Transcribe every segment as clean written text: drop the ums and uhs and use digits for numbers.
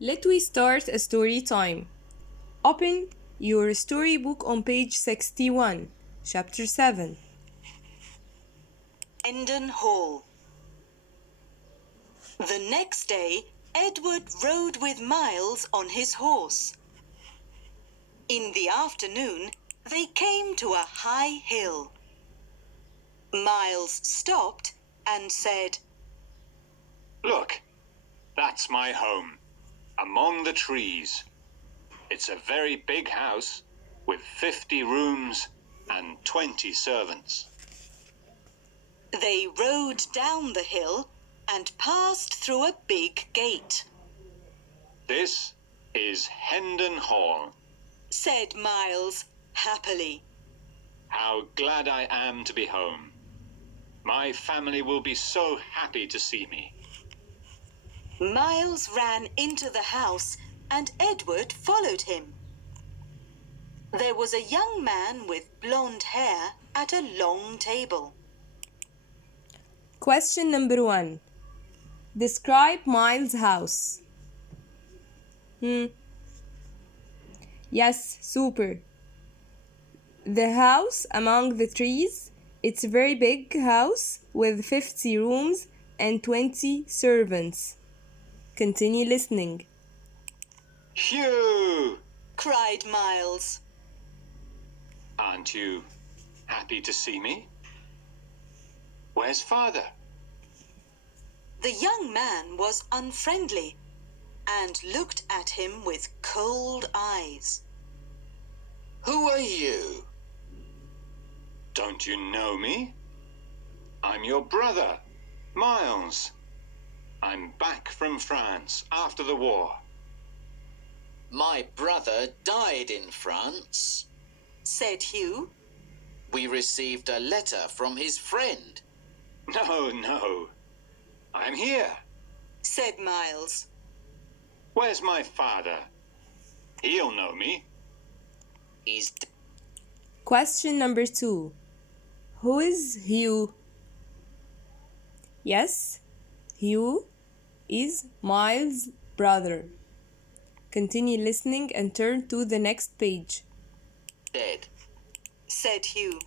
Let we start a story time. Open your storybook on page 61, chapter 7. Hendon Hall. The next day, Edward rode with Miles on his horse. In the afternoon, they came to a high hill. Miles stopped and said, "Look, that's my home, among the trees. It's a very big house with 50 rooms and 20 servants." They rode down the hill and passed through a big gate. "This is Hendon Hall. Said Miles happily. How glad I am to be home. My family will be so happy to see me." Miles ran into the house and Edward followed him. There was a young man with blonde hair at a long table. Question number 1. Describe Miles' house. Yes, super. The house among the trees. It's a very big house with 50 rooms and 20 servants. Continue listening. "Phew! Cried Miles. Aren't you happy to see me? Where's father?" The young man was unfriendly and looked at him with cold eyes. Who are you? "Don't you know me? I'm your brother, Miles. I'm back from France after the war." My brother died in France. Said Hugh. We received a letter from his friend. No. I'm here. Said Miles. Where's my father? He'll know me. He's Question number 2. Who is Hugh? Yes, Hugh is Miles' brother. Continue listening and turn to the next page. dead. Said Hugh.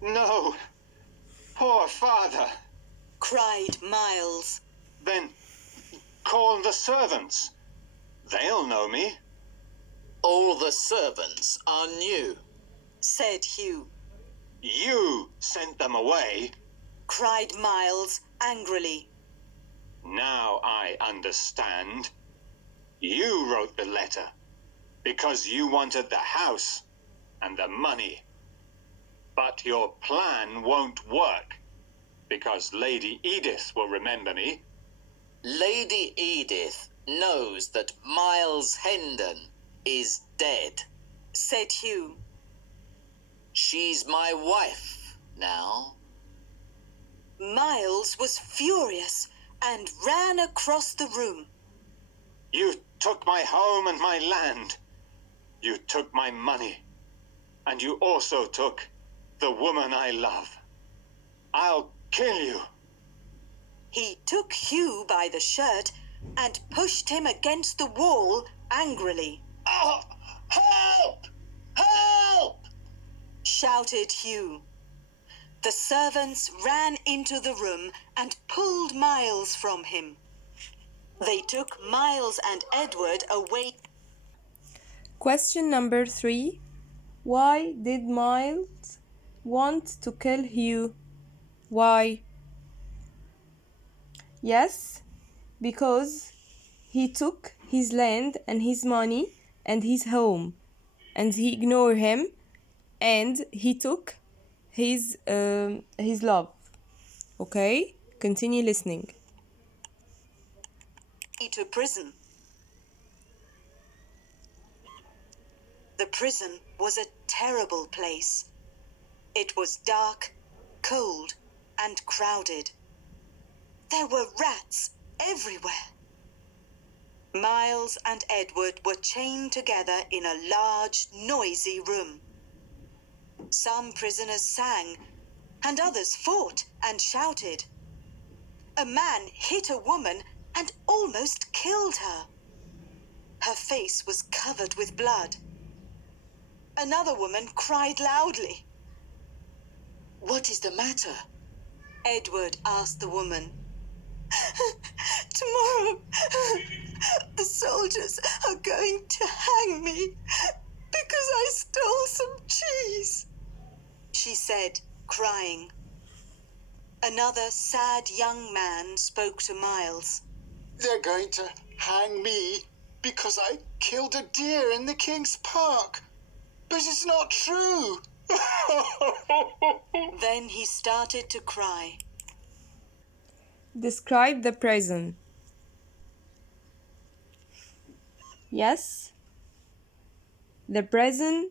No. Poor father. Cried Miles. Then call the servants. They'll know me. All the servants are new. Said Hugh. You sent them away. Cried Miles angrily. Now I understand. You wrote the letter because you wanted the house and the money. But your plan won't work because Lady Edith will remember me. Lady Edith knows that Miles Hendon is dead. Said Hugh. She's my wife now. Miles was furious and ran across the room. You took my home and my land. You took my money. And you also took the woman I love. I'll kill you. He took Hugh by the shirt and pushed him against the wall angrily. Oh, help! Help! Shouted Hugh. The servants ran into the room and pulled Miles from him. They took Miles and Edward away. Question number 3. Why did Miles want to kill Hugh? Why? Yes, because he took his land and his money and his home, and he ignored him, and he took his love. Okay? Continue listening. To prison. The prison was a terrible place. It was dark, cold, and crowded. There were rats everywhere. Miles and Edward were chained together in a large, noisy room. Some prisoners sang, and others fought and shouted. A man hit a woman and almost killed her. Her face was covered with blood. Another woman cried loudly. What is the matter? Edward asked the woman. Tomorrow, the soldiers are going to hang me because I stole some cheese, she said, crying. Another sad young man spoke to Miles. They're going to hang me because I killed a deer in the King's Park. But it's not true. Then he started to cry. Describe the prison. Yes. The prison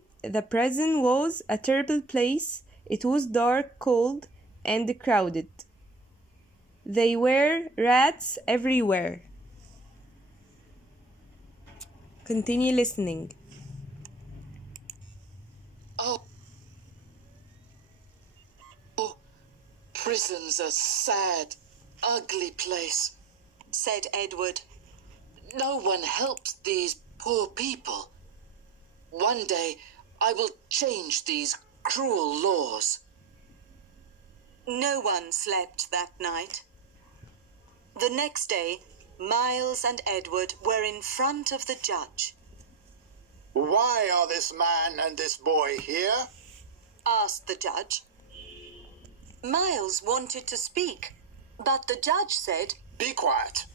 was a terrible place. It was dark, cold, and crowded. There were rats everywhere. Continue listening. Prison's a sad, ugly place, said Edward. No one helps these poor people. One day, I will change these cruel laws. No one slept that night. The next day, Miles and Edward were in front of the judge. Why are this man and this boy here? Asked the judge. Miles wanted to speak, but the judge said, Be quiet.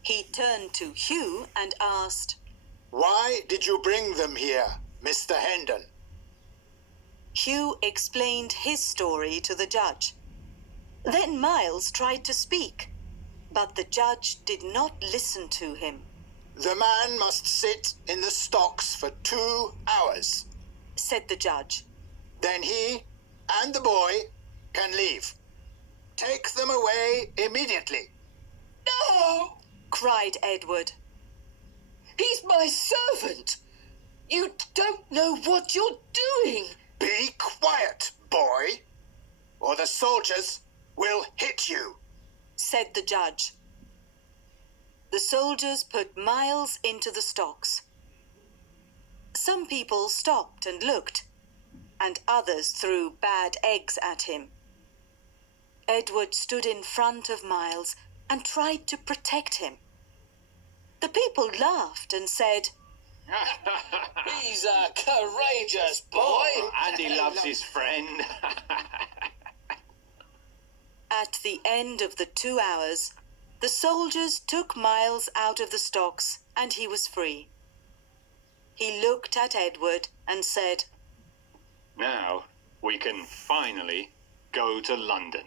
He turned to Hugh and asked, Why did you bring them here, Mr. Hendon? Hugh explained his story to the judge. Then Miles tried to speak, but the judge did not listen to him. The man must sit in the stocks for 2 hours, said the judge. Then he and the boy can leave. Take them away immediately. No! Cried Edward. He's my servant! You don't know what you're doing! Be quiet, boy, or the soldiers will hit you, said the judge. The soldiers put Miles into the stocks. Some people stopped and looked, and others threw bad eggs at him. Edward stood in front of Miles and tried to protect him. The people laughed and said, He's a courageous boy! And he loves his friend. At the end of the 2 hours, the soldiers took Miles out of the stocks and he was free. He looked at Edward and said, Now we can finally go to London.